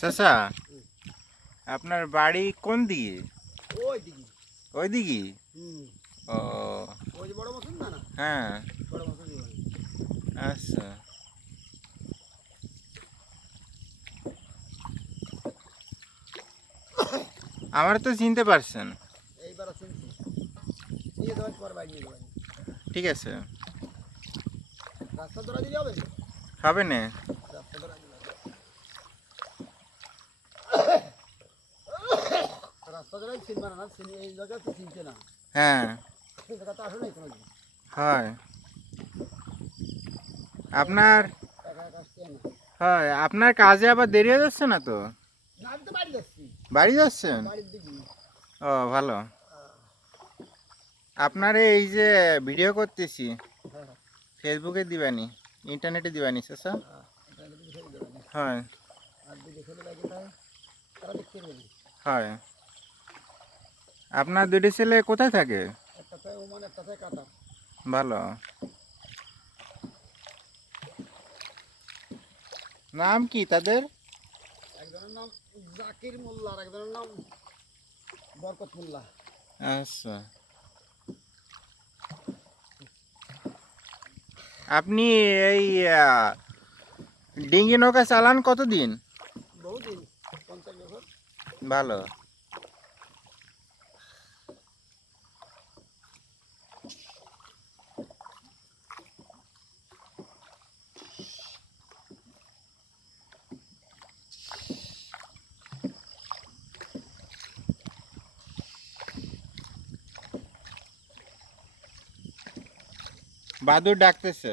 চাচা, আপনার বাড়ি কোন দিকে? ওই দিকে। ওই দিকে? ও ওই যে বড় মতন না? হ্যাঁ, বড় মতন বাড়ি। আচ্ছা। আমার তো চিনতে পারছেন। এইবার চিনছি। নিয়ে যাওয়ার পর বাড়ি নিয়ে যাবেন। ঠিক আছে, রাস্তা ধরা দিলে হবে? হবে না? রাস্তা ধরা দিলে হবে। রাস্তা ধরাই চিনবে না, এই জায়গা তো চিনছে না। হ্যাঁ, এই জায়গা তো আসে নাই কোনো দিন। হয়। আপনার একা একা আসছে না। হয়, আপনার কাজে আবার দেরি হয়ে যাচ্ছে না তো? না, আমি তো বাড়ি যাচ্ছি। বাড়ি যাচ্ছেন? বাড়ির দিকে। ও ভালো। আপনার এই যে ভিডিও করতেছি, হ্যাঁ, ফেসবুকে দিবানি, ইন্টারনেটে দিবানি চাচা? এটা দিকে ছেড়ে দেবেন। হয় আর দিকে ছেড়ে লাগে তারা দেখতে পাবে। হয়। আপনার দুটি ছেলে কোথায় থাকে? একটাতে ওমান, একটাতে কাটা। ভালো। নাম কি তাদের? একজনের নাম জাকির মোল্লা আর একজনের নাম বরকত মোল্লা। আচ্ছা, আপনি এই ডিঙ্গি নৌকা চালান কতদিন? বহুদিন, 50 বছর। ভালো। বাদুর ডাকতেছে।